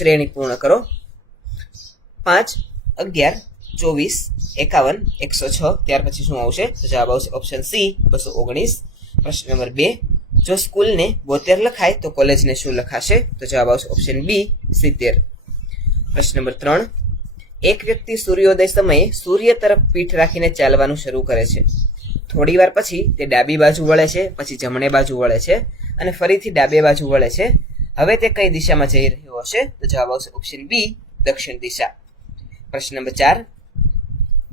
શ્રેણી પૂર્ણ કરો. 5, 11, 24, 51, 106 ત્યાર પછી શું આવશે? તો જવાબ આવશે ઓપ્શન સી 219. પ્રશ્ન નંબર 2, જો સ્કૂલને 72 લખાય તો કોલેજને શું લખાશે? તો જવાબ આવશે ઓપ્શન બી 70. પ્રશ્ન નંબર 3, એક વ્યક્તિ સૂર્યોદય સમયે સૂર્ય તરફ પીઠ રાખીને ચાલવાનું શરૂ કરે છે. થોડી વાર પછી તે ડાબી બાજુ વળે છે, પછી જમણે બાજુ વળે છે અને ફરીથી ડાબે બાજુ વળે છે. હવે તે કઈ દિશામાં જઈ રહ્યો હશે? તો જવાબ આવશે ઓપ્શન બી દક્ષિણ દિશા. પ્રશ્ન નંબર 4,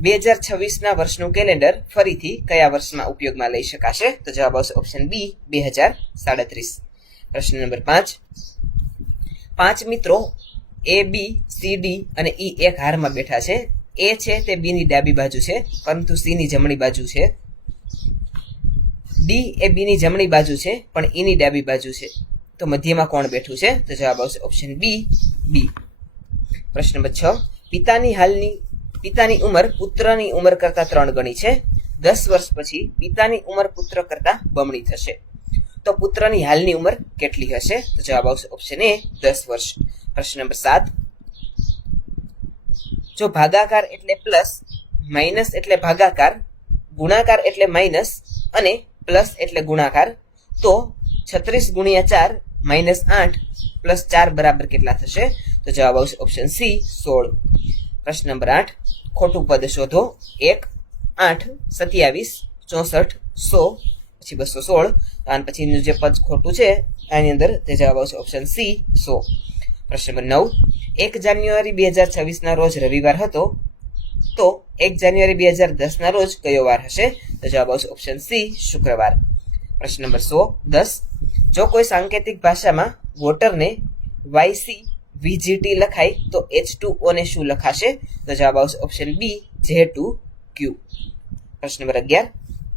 2026ના વર્ષનું કેલેન્ડર ફરીથી કયા વર્ષમાં ઉપયોગમાં લઈ શકાશે? તો જવાબ આવશે ઓપ્શન બી 2037. પ્રશ્ન નંબર 5, 5 મિત્રો એ, બી, સી, ડી અને ઈ એક હારમાં બેઠા છે. એ છે તે બી ની ડાબી બાજુ છે, પરંતુ સી ની જમણી બાજુ છે. ડી એ બી ની જમણી બાજુ છે, પણ ઈ ની ડાબી બાજુ છે. તો મધ્યમાં કોણ બેઠું છે? તો જવાબ આવશે ઓપ્શન બી બી. પ્રશ્ન નંબર 6, પિતાની ઉંમર પુત્રની ઉંમર કરતા 3 ગણી છે. 10 વર્ષ પછી પિતાની ઉંમર પુત્ર કરતા બમણી થશે. તો પુત્રની હાલની ઉંમર કેટલી હશે? તો જવાબ આવશે ઓપ્શન એ 10 વર્ષ. પ્રશ્ન નંબર 7, જો ભાગાકાર એટલે પ્લસ, માઇનસ એટલે ભાગાકાર, ગુણાકાર એટલે માઇનસ અને પ્લસ એટલે ગુણાકાર, તો 36 ગુણ્યા 4 માઇનસ 8 પ્લસ 4 બરાબર કેટલા થશે? તો જવાબ આવશે ઓપ્શન સી 16. પ્રશ્ન નંબર 8, ખોટું પદ શોધો. 1, 8, 27, 64, 100 પછી 216. આના પછીનું જે પદ ખોટું છે આની અંદર તે જવાબ આવશે ઓપ્શન સી 100. પ્રશ્ન નંબર 9, 1 જાન્યુઆરી 2026ના રોજ રવિવાર હતો, તો 1 જાન્યુઆરી 2010ના રોજ કયો વાર હશે? તો જવાબ આવશે ઓપ્શન સી શુક્રવાર. પ્રશ્ન નંબર 10, જો કોઈ સાંકેતિક ભાષામાં વોટરને YCVGT લખાય તો H2O ને શું લખાશે? તો જવાબ આવશે ઓપ્શન બી J2Q. પ્રશ્ન નંબર 11,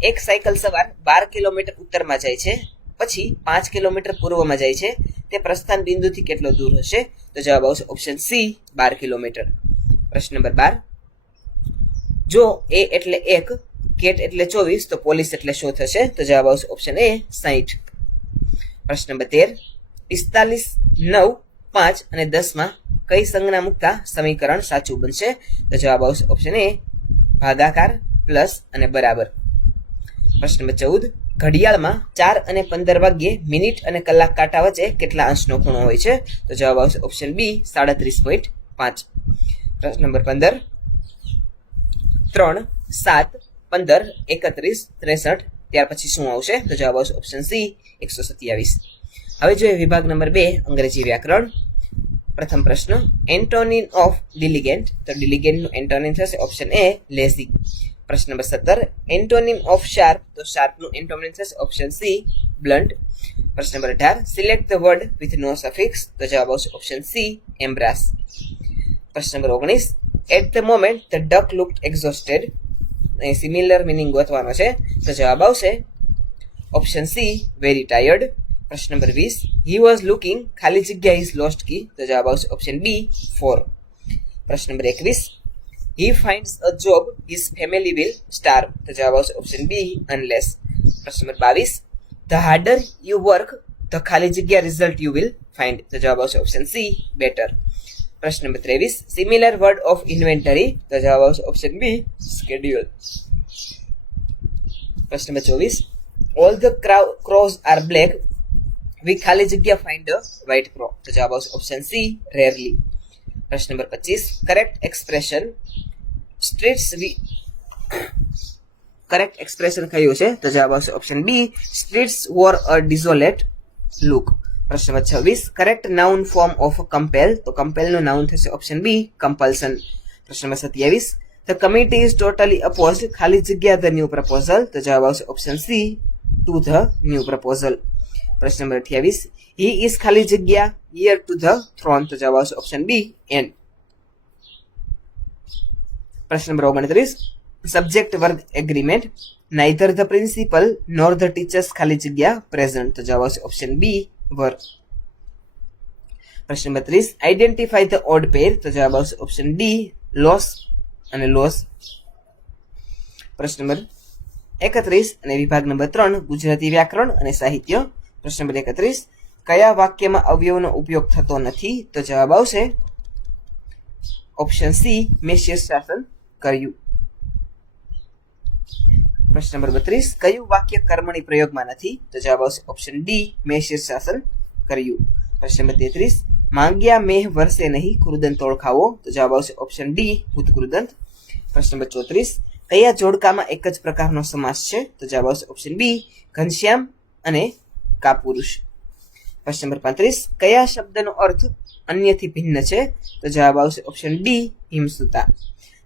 એક સાયકલ સવાર 12 કિલોમીટર ઉત્તરમાં જાય છે, પછી 5 કિલોમીટર પૂર્વમાં જાય છે. તે પ્રસ્થાન બિંદુથી કેટલો દૂર હશે? તો જવાબ આવશે ઓપ્શન સી 12 કિલોમીટર. પ્રશ્ન નંબર 12, જો એ એટલે 1, કેટ એટલે 24 તો પોલીસ એટલે શું થશે? તો જવાબ આવશે ઓપ્શન એ 60. પ્રશ્ન નંબર 13, 45, 9, 5 અને 10માં કઈ સંજ્ઞા મૂકતા સમીકરણ સાચું બનશે? તો જવાબ આવશે ઓપ્શન એ ભાગાકાર, પ્લસ અને બરાબર. પ્રશ્ન નંબર 14, ઘડિયાળમાં 4 અને 15 વાગ્યે મિનિટ અને કલાક કાંટા વચ્ચે કેટલા અંશનો ખૂણો હોય છે? તો જવાબ આવશે ઓપ્શન બી 37.5. પ્રશ્ન નંબર 15, 3, 7, 15, 31, 63 ત્યાર પછી શું આવશે? તો જવાબ આવશે ઓપ્શન સી 127. હવે જોઈએ વિભાગ નંબર 2 અંગ્રેજી વ્યાકરણ. પ્રથમ પ્રશ્ન, એન્ટોનિમ ઓફ ડિલિગેન્ટ. તો ડિલિગેન્ટનું એન્ટોનિમ થશે ઓપ્શન એ લેઝી. પ્રશ્ન નંબર 17, એન્ટોનિમ ઓફ શાર્પ. તો શાર્પનું એન્ટોનિમ થશે ઓપ્શન સી બ્લન્ટ. પ્રશ્ન number 18, select the word with no suffix. તો જવાબ આવશે ઓપ્શન સી એમ્બ્રાસ. પ્રશ્ન number 19, at the moment the duck looked exhausted. અહીં સિમિલર મિનિંગ ગોતવાનો છે. તો જવાબ આવશે ઓપ્શન સી વેરી ટાયર્ડ. પ્રશ્ન નંબર 20, હી વોઝ લુકિંગ ખાલી જગ્યા હિઝ લોસ્ટ કી. તો જવાબ આવશે ઓપ્શન બી 4. પ્રશ્ન number 21, he finds a job his family will starve. તો જવાબ આવશે ઓપ્શન બી અનલેસ. પ્રશ્ન number 22, the harder you work the ખાલી જગ્યા રિઝલ્ટ યુ વિલ ફાઇન્ડ. તો જવાબ આવશે ઓપ્શન સી બેટર. પ્રશ્ન number 23, similar word of inventory. તો જવાબ આવશે ઓપ્શન બી સ્કેડ્યુલ. પ્રશ્ન number 24, all the crows are black we ખાલી જગ્યા ફાઇન્ડ અ વ્હાઇટ ક્રો. તો જવાબ આવશે ઓપ્શન સી રેરલી. પ્રશ્ન number 25, correct expression streets correct expression કયું છે? તો જવાબ આવશે option B streets wore a desolate look. પ્રશ્ન number 26, correct noun form of compel. તો કમ્પેલનું નાઉન થશે ઓપ્શન બી કમ્પલ્સન. પ્રશ્ન number 27, the committee is totally opposed ખાલી જગ્યા ધ ન્યૂ પ્રપોઝલ. તો જવાબ આવશે option C to the new proposal. પ્રશ્ન નંબર 28, હી ઇઝ ખાલી જગ્યા હિયર ટુ ધ થ્રોન. તો જવાબ આવશે ઓપ્શન બી એન. પ્રશ્ન number 29, subject verb agreement. Neither the principal nor the teachers ખાલી જગ્યા પ્રેઝન્ટ. તો જવાબ આવશે ઓપ્શન બી વર. પ્રશ્ન નંબર 30, આઈડેન્ટિફાઈ ધ ઓડ પેર. તો જવાબ આવશે ઓપ્શન ડી લોસ અને લોસ. પ્રશ્ન નંબર 31 અને વિભાગ નંબર 3 ગુજરાતી વ્યાકરણ અને સાહિત્ય. પ્રશ્ન નંબર 31, કયા વાક્યમાં અવયવનો ઉપયોગ થતો નથી? તો જવાબ આવશે ઓપ્શન સી, મેં શીર્ષાસન કર્યું. પ્રશ્ન નંબર 32, કયું વાક્ય કર્મણી પ્રયોગમાં નથી? તો જવાબ આવશે ઓપ્શન ડી, મેં શીર્ષાસન કર્યું. પ્રશ્ન નંબર 33, માંગ્યા મેહ વરસે નહીં, કૃદંત ઓળખાવો. તો જવાબ આવશે ઓપ્શન ડી, ભૂતકૃદંત. પ્રશ્ન નંબર 34, કયા જોડકામાં એક જ પ્રકારનો સમાસ છે? તો જવાબ આવશે ઓપ્શન બી, ઘનશ્યામ અને કાપુરુષ. પ્રશ્ન નંબર 35, કયા શબ્દનો અર્થ અન્યથી ભિન્ન છે? તો જવાબ આવશે ઓપ્શન ડી, હિમસુતા.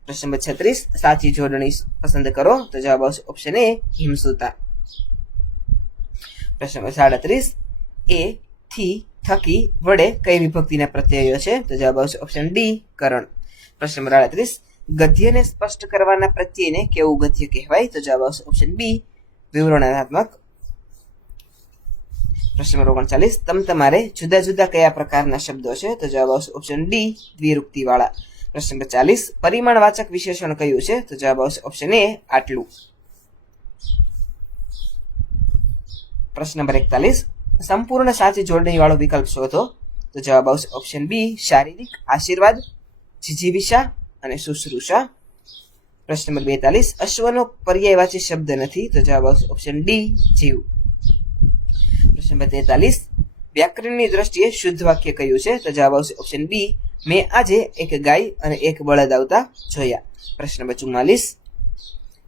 પ્રશ્ન નંબર 36, સાચી જોડણી પસંદ કરો. તો જવાબ આવશે ઓપ્શન એ, હિમસુતા. પ્રશ્ન નંબર 37, એ થી થકી વડે કઈ વિભક્તિના પ્રત્યયો છે? તો જવાબ આવશે ઓપ્શન ડી, કરણ. પ્રશ્ન નંબર 38, ગદ્યને સ્પષ્ટ કરવાના પ્રત્યયને કેવું ગદ્ય કહેવાય? તો જવાબ આવશે ઓપ્શન બી, વિવરણાત્મક. પ્રશ્ન નંબર 39, તમારે જુદા જુદા કયા પ્રકારના શબ્દો છે? તો જવાબ આવશે ઓપ્શન ડી, દ્વિરૂક્તિ વાળા. પ્રશ્ન નંબર 40, પરિમાણવાચક વિશેષણ કયું છે? તો જવાબ આવશે ઓપ્શન એ, આટલું. પ્રશ્ન નંબર 41, સંપૂર્ણ સાચી જોડણી વાળો વિકલ્પ શોધો. તો જવાબ આવશે ઓપ્શન બી, શારીરિક, આશીર્વાદ, જીજીવિષા અને શુશ્રૂષા. પ્રશ્ન નંબર 42, અશ્વનો પર્યાયવાચી શબ્દ નથી. તો જવાબ આવશે ઓપ્શન ડી, જીવ. પ્રશ્ન નંબર 43, વ્યાકરણની દ્રષ્ટિએ શુદ્ધ વાક્ય કયું છે? તો જવાબ આવશે ઓપ્શન બી, મેં આજે એક ગાય અને એક બળદ આવતા જોયા. પ્રશ્ન નંબર 44,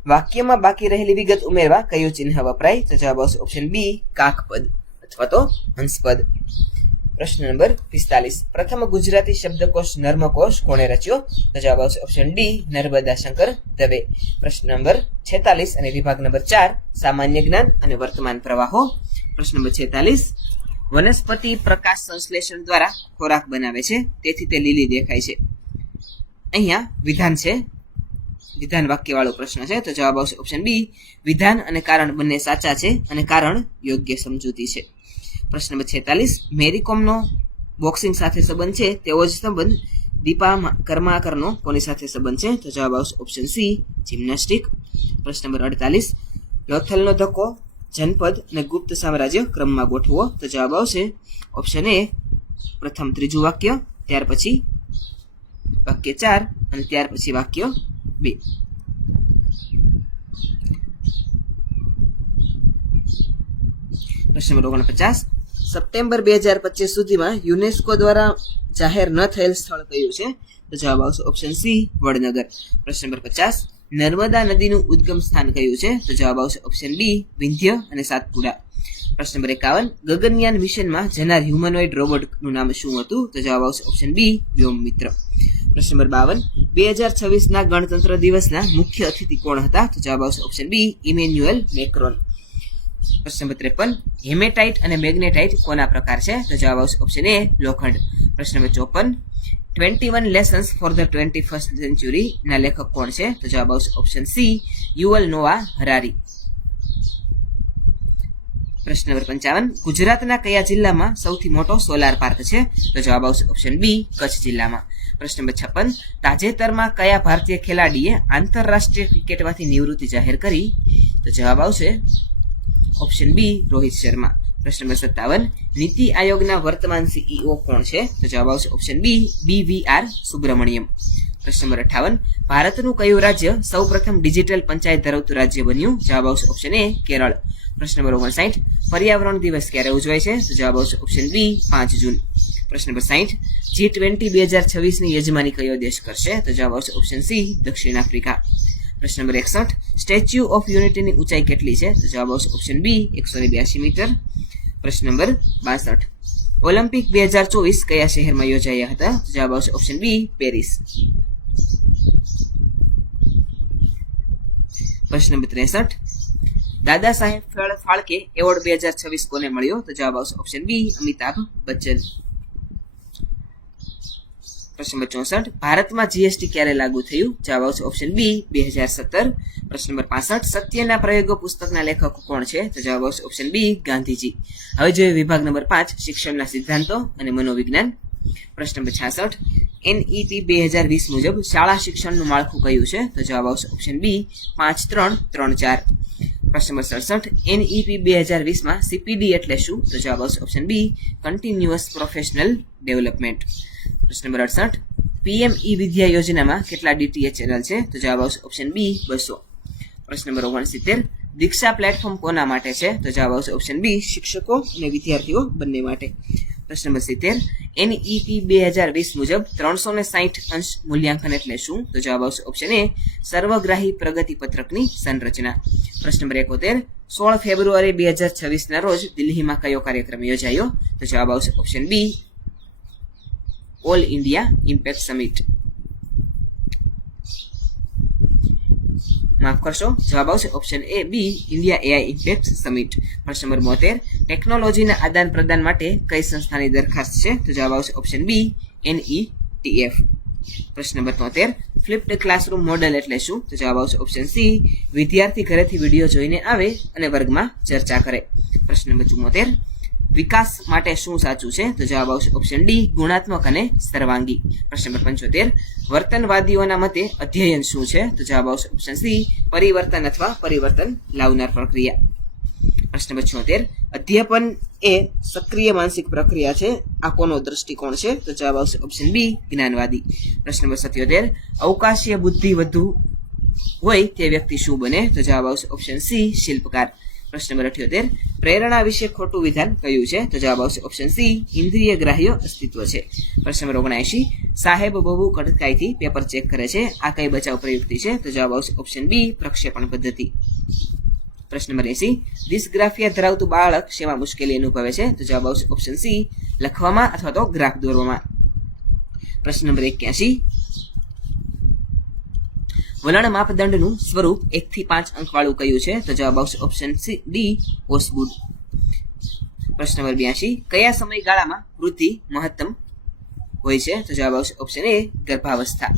વાક્યમાં બાકી રહેલી વિગત ઉમેરવા કયું ચિહ્ન વપરાય? તો જવાબ આવશે ઓપ્શન બી, કાકપદ અથવા તો હંસપદ. પ્રશ્ન નંબર 45, પ્રથમ ગુજરાતી શબ્દકોશ નર્મકોશ કોણે રચ્યો? તો જવાબ આવશે ઓપ્શન ડી, નર્મદા શંકર દવે. પ્રશ્ન નંબર 46 અને વિભાગ નંબર 4, સામાન્ય જ્ઞાન અને વર્તમાન પ્રવાહો. પ્રશ્ન નંબર 46, વનસ્પતિ પ્રકાશ સંશ્લેષણ દ્વારા ખોરાક બનાવે છે, તેથી તે લીલી દેખાય છે. અહીંયા વિધાન છે, વિધાન વાક્ય વાળો પ્રશ્ન છે. તો જવાબ આવશે ઓપ્શન બી, વિધાન અને કારણ બંને સાચા છે અને કારણ યોગ્ય સમજૂતી છે. પ્રશ્ન નંબર 46, મેરીકોમનો બોક્સિંગ સાથે સંબંધ છે, તેવો જ સંબંધ દીપા કર્માકરનો કોની સાથે સંબંધ છે? તો જવાબ આવશે ઓપ્શન સી, જિમ્નાસ્ટિક. પ્રશ્ન નંબર 48, લોથલનો ધક્કો જનપદ અને ગુપ્ત સામ્રાજ્ય ક્રમમાં ગોઠવો. તો જવાબ આવશે ઓપ્શન એ, પ્રથમ ત્રીજું વાક્ય, ત્યાર પછી વાક્ય 4 અને ત્યાર પછી વાક્ય 2. પ્રશ્ન નંબર 49, સપ્ટેમ્બર 2025 સુધીમાં યુનેસ્કો દ્વારા જાહેર ન થયેલ સ્થળ કયું છે? તો જવાબ આવશે ઓપ્શન સી, વડનગર. પ્રશ્ન નંબર 50, નર્મદા નદીનું ઉદ્ગમ સ્થાન કયું છે? તો જવાબ આવશે ઓપ્શન બી, વિંધ્ય અને સાતપુડા. પ્રશ્ન નંબર 51, ગગનયાન મિશનમાં જનાર હ્યુમનોઇડ રોબોટનું નામ શું હતું? તો જવાબ આવશે ઓપ્શન બી, વ્યોમમિત્ર. પ્રશ્ન નંબર 52, 2026ના ગણતંત્ર દિવસના મુખ્ય અતિથિ કોણ હતા? તો જવાબ આવશે ઓપ્શન બી, ઇમેન્યુઅલ મેક્રોન. પ્રશ્ન નંબર 53, હેમેટાઇટ અને મેગ્નેટાઇટ કોના પ્રકાર છે? તો જવાબ આવશે ઓપ્શન એ, લોખંડ. પ્રશ્ન number 54, 21 lessons for the 21st century ના લેખક કોણ છે? તો જવાબ આવશે ઓપ્શન સી, યુવલ નોઆ હરારી. પ્રશ્ન નંબર 55, ગુજરાતના કયા જિલ્લામાં સૌથી મોટો સોલાર પાર્ક છે? તો જવાબ આવશે ઓપ્શન બી, કચ્છ જિલ્લામાં. પ્રશ્ન નંબર 56, તાજેતરમાં કયા ભારતીય ખેલાડીએ આંતરરાષ્ટ્રીય ક્રિકેટમાંથી નિવૃત્તિ જાહેર કરી? તો જવાબ આવશે ઓપ્શન બી, રોહિત શર્મા. પ્રશ્ન નંબર 57, નીતિ આયોગના વર્તમાન સીઈઓ કોણ છે? તો જવાબ આવશે ઓપ્શન બી, BVR સુબ્રમણ્યમ. પ્રશ્ન નંબર 58, ભારતનું કયું રાજ્ય સૌપ્રથમ ડિજિટલ પંચાયત ધરાવતું રાજ્ય બન્યું? જવાબ આવશે ઓપ્શન એ, કેરળ. પ્રશ્ન નંબર 59, પર્યાવરણ દિવસ ક્યારે ઉજવાય છે? તો જવાબ આવશે ઓપ્શન બી, 5 જૂન. પ્રશ્ન નંબર 60, G20 2026ની યજમાની કયો દેશ કરશે? તો જવાબ આવશે ઓપ્શન સી, દક્ષિણ આફ્રિકા. પ્રશ્ન નંબર 61, સ્ટેચ્યુ ઓફ યુનિટીની ઊંચાઈ કેટલી છે? તો જવાબ આવશે ઓપ્શન બી, 182 મીટર. પ્રશ્ન નંબર 62, ઓલિમ્પિક 2024 કયા શહેરમાં યોજાયા હતા? તો જવાબ આવશે ઓપ્શન બી, પેરિસ. પ્રશ્ન નંબર 63, દાદા સાહેબ ફાળકે એવોર્ડ 2026 કોને મળ્યો? તો જવાબ આવશે ઓપ્શન બી, અમિતાભ બચ્ચન. પ્રશ્ન નંબર 64, ભારતમાં જીએસટી ક્યારે લાગુ થયું? જવાબ આવશે ઓપ્શન બી, 2017. પ્રશ્ન નંબર 65, સત્યના પ્રયોગો પુસ્તકના લેખકો કોણ છે? તો જવાબ આવશે ઓપ્શન બી, ગાંધીજી. હવે જોઈએ વિભાગ નંબર 5, શિક્ષણના સિદ્ધાંતો અને મનોવિજ્ઞાન. પ્રશ્ન નંબર 66, NEP 2020 મુજબ શાળા શિક્ષણનું માળખું કયું છે? તો જવાબ આવશે ઓપ્શન બી, 5-3-3-4. પ્રશ્ન નંબર 67 NEP 2020 CPD એટલે શું? તો જવાબ આવશે option B continuous professional development. પ્રશ્ન નંબર 68 PME વિદ્યા યોજનામાં કેટલા DTH ચેનલ છે? તો જવાબ આવશે ઓપ્શન બી 200. પ્રશ્ન નંબર 69 દીક્ષા પ્લેટફોર્મ કોના માટે છે? તો જવાબ આવશે ઓપ્શન બી શિક્ષકો અને વિદ્યાર્થીઓ બંને માટે. પ્રશ્ન નંબર 70 NEP 2020 મુજબ 360 અંશ મૂલ્યાંકન એટલે શું? તો જવાબ આવશે ઓપ્શન એ સર્વગ્રાહી પ્રગતિ પત્રકની સંરચના. પ્રશ્ન નંબર 71 16 ફેબ્રુઆરી 2026 ના રોજ દિલ્હીમાં કયો કાર્યક્રમ યોજાયો? તો જવાબ આવશે option B all India impact summit. માફ કરશો, જવાબ આવશે option A B India AI impact summit. પ્રશ્ન નંબર 72 ટેકનોલોજીના આદાન પ્રદાન માટે કઈ સંસ્થાની દરખાસ્ત છે? તો જવાબ આવશે ઓપ્શન બી NETF. પ્રશ્ન નંબર 73 ફ્લિપ્ડ ક્લાસરૂમ મોડેલ એટલે શું? તો જવાબ આવશે ઓપ્શન સી વિદ્યાર્થી ઘરેથી વિડીયો જોઈને આવે અને વર્ગમાં ચર્ચા કરે. પ્રશ્ન નંબર 74 વિકાસ માટે શું સાચું છે? તો જવાબ આવશે ઓપ્શન ડી ગુણાત્મક અને સર્વાંગી. પ્રશ્ન નંબર 75 વર્તનવાદીઓના મતે અધ્યયન શું છે? તો જવાબ આવશે ઓપ્શન સી પરિવર્તન અથવા પરિવર્તન લાવનાર પ્રક્રિયા. પ્રશ્ન નંબર 76 અધ્યાપન એ સક્રિય માનસિક પ્રક્રિયા છે, આ કોનો દ્રષ્ટિકોણ છે? તો જવાબ આવશે ઓપ્શન બી જ્ઞાનવાદી. પ્રશ્ન નંબર 77 અવકાશીય બુદ્ધિ વધુ હોય તે વ્યક્તિ શું બને? તો જવાબ આવશે ઓપ્શન સી શિલ્પકાર. પ્રશ્ન નંબર 78 પ્રેરણા વિશે ખોટું વિધાન કયું છે? તો જવાબ આવશે ઓપ્શન સી ઇન્દ્રિય ગ્રાહ્ય અસ્તિત્વ છે. પ્રશ્ન નંબર 79 સાહેબ બહુ કડકાઈથી પેપર ચેક કરે છે, આ કઈ બચાવ પ્રયુક્તિ છે? તો જવાબ આવશે ઓપ્શન બી પ્રક્ષેપણ પદ્ધતિ. પ્રશ્ન નંબર 80 ડિસ્ગ્રાફિયા ધરાવતું બાળક શેમાં મુશ્કેલી અનુભવે છે? તો જવાબ આવશે ઓપ્શન સી લખવામાં અથવા તો ગ્રાફ દોરવામાં. પ્રશ્ન નંબર 81 વલણ માપદંડનું સ્વરૂપ 1 થી 5 અંક વાળું કયું છે? તો જવાબ આવશે ઓપ્શન સી ડી ઓસગુડ. પ્રશ્ન નંબર 82 કયા સમયગાળામાં વૃદ્ધિ મહત્તમ હોય છે? તો જવાબ આવશે ઓપ્શન એ ગર્ભાવસ્થા.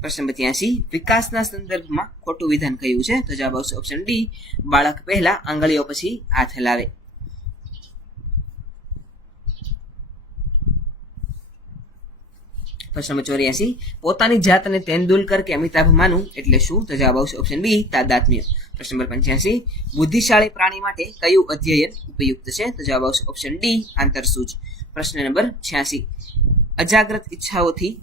પ્રશ્ન નંબર 83 વિકાસના સંદર્ભમાં ખોટું વિધાન કયું છે? તો જવાબ આવશે ઓપ્શન ડી બાળક પહેલા આંગળીઓ પછી હાથ હલાવે. પ્રશ્ન નંબર 84 પોતાની જાતને તેંડુલકર કે અમિતાભ માનું એટલે શું? તો જવાબ આવશે ઓપ્શન બી તાદાત્મ્ય. પ્રશ્ન નંબર 85 બુદ્ધિશાળી પ્રાણી માટે કયું અધ્યયન ઉપયુક્ત છે? તો જવાબ આવશે ઓપ્શન ડી આંતરસૂજ. પ્રશ્ન નંબર 86 અજાગ્રત ઈચ્છાઓથી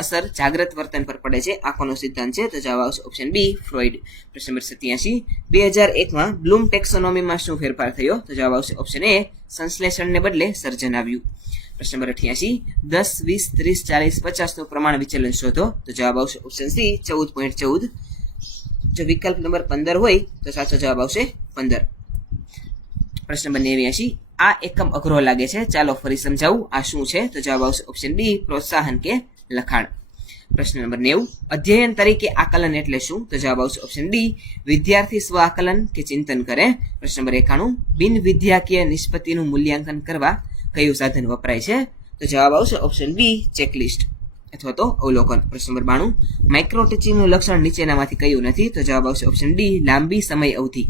અસર જાગ્રત વર્તન પર પડે છે, આ કોનો સિદ્ધાંત છે? તો જવાબ આવશે ઓપ્શન બી ફ્રોઇડ. પ્રશ્ન નંબર 87 2001 બ્લૂમ ટેક્સોનોમીમાં શું ફેરફાર થયો? તો જવાબ આવશે ઓપ્શન એ સંશ્લેષણને બદલે સર્જન આવ્યું. પ્રશ્ન નંબર 88 10 20 30 40 50 નું પ્રમાણ વિચલન શોધો. તો જવાબ આવશે ઓપ્શન સી 14.14. જો વિકલ્પ નંબર 15 હોય તો સાચો જવાબ આવશે 15. પ્રશ્ન નંબર 89 આ એકમ અઘરો લાગે છે, ચાલો ફરી સમજાવું, આ શું છે? તો જવાબ આવશે ઓપ્શન બી પ્રોત્સાહન કે લખાણ. પ્રશ્ન નંબર 90 અધ્યયન તરીકે આકલન એટલે શું? તો જવાબ આવશે ઓપ્શન ડી વિદ્યાર્થી સ્વ આકલન કે ચિંતન કરે. પ્રશ્ન નંબર 91 બિન વિદ્યાકીય નિષ્પત્તિનું મૂલ્યાંકન કરવા કયું સાધન વપરાય છે? તો જવાબ આવશે ઓપ્શન બી ચેકલિસ્ટ અથવા તો અવલોકન. પ્રશ્ન નંબર 92 માઇક્રો ટીચિંગનું લક્ષણ નીચેનામાંથી કયું નથી? તો જવાબ આવશે ઓપ્શન ડી લાંબી સમય અવધિ.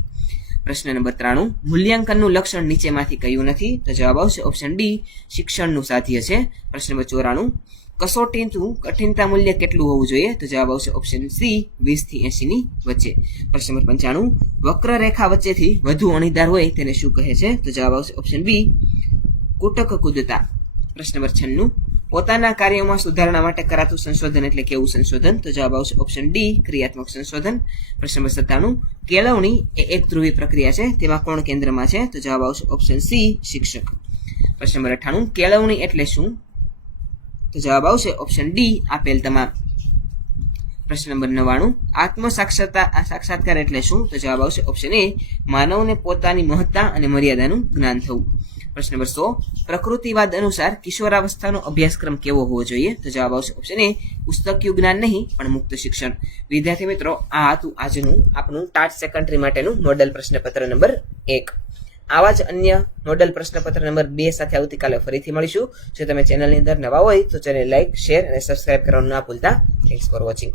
પ્રશ્ન નંબર 93 મૂલ્યાંકનનું લક્ષણ નીચેમાંથી કયું નથી? તો જવાબ આવશે ઓપ્શન ડી શિક્ષણનું સાધ્ય છે. પ્રશ્ન નંબર 94 કસોટીનું કઠિનતા મૂલ્ય કેટલું હોવું જોઈએ? તો જવાબ આવશે ઓપ્શન સી 20 થી 80 ની વચ્ચે. પ્રશ્ન નંબર 95 વક્રરેખા વચ્ચેથી વધુ અણીદાર હોય તેને શું કહે છે? તો જવાબ આવશે ઓપ્શન બી કુટક કુદતા. પ્રશ્ન નંબર 96 પોતાના કાર્યોમાં સુધારણા માટે કરાતું સંશોધન એટલે કેવું સંશોધન? તો જવાબ આવશે ઓપ્શન ડી ક્રિયાત્મક સંશોધન. પ્રશ્ન નંબર 97 કેળવણી એ એક ધ્રુવી પ્રક્રિયા છે, તેમાં કોણ કેન્દ્રમાં છે? તો જવાબ આવશે ઓપ્શન સી શિક્ષક. પ્રશ્ન નંબર 98 કેળવણી એટલે શું? તો જવાબ આવશે ઓપ્શન ડી આપેલ તમામ. પ્રશ્ન નંબર 99 આત્મ સાક્ષાત્કાર એટલે શું? તો જવાબ આવશે ઓપ્શન એ માનવને પોતાની મહત્તા અને મર્યાદાનું જ્ઞાન થવું. પ્રશ્ન નંબર 100 પ્રકૃતિવાદ અનુસાર કિશોરાવસ્થાનો અભ્યાસક્રમ કેવો હોવો જોઈએ? તો જવાબ આવશે ઓપ્શન એ પુસ્તકીય જ્ઞાન નહીં પણ મુક્ત શિક્ષણ. વિદ્યાર્થી મિત્રો આ હતું આજનું આપનું ટાટ સેકન્ડરી માટેનું મોડેલ પ્રશ્નપત્ર નંબર 1. આવા જ અન્ય મોડેલ પ્રશ્નપત્ર નંબર 2 સાથે આવતીકાલે ફરીથી મળીશું. જો તમે ચેનલની અંદર નવા હોય તો ચેનલ લાઈક, શેર અને સબસ્ક્રાઇબ કરવાનું ના ભૂલતા. Thanks for watching.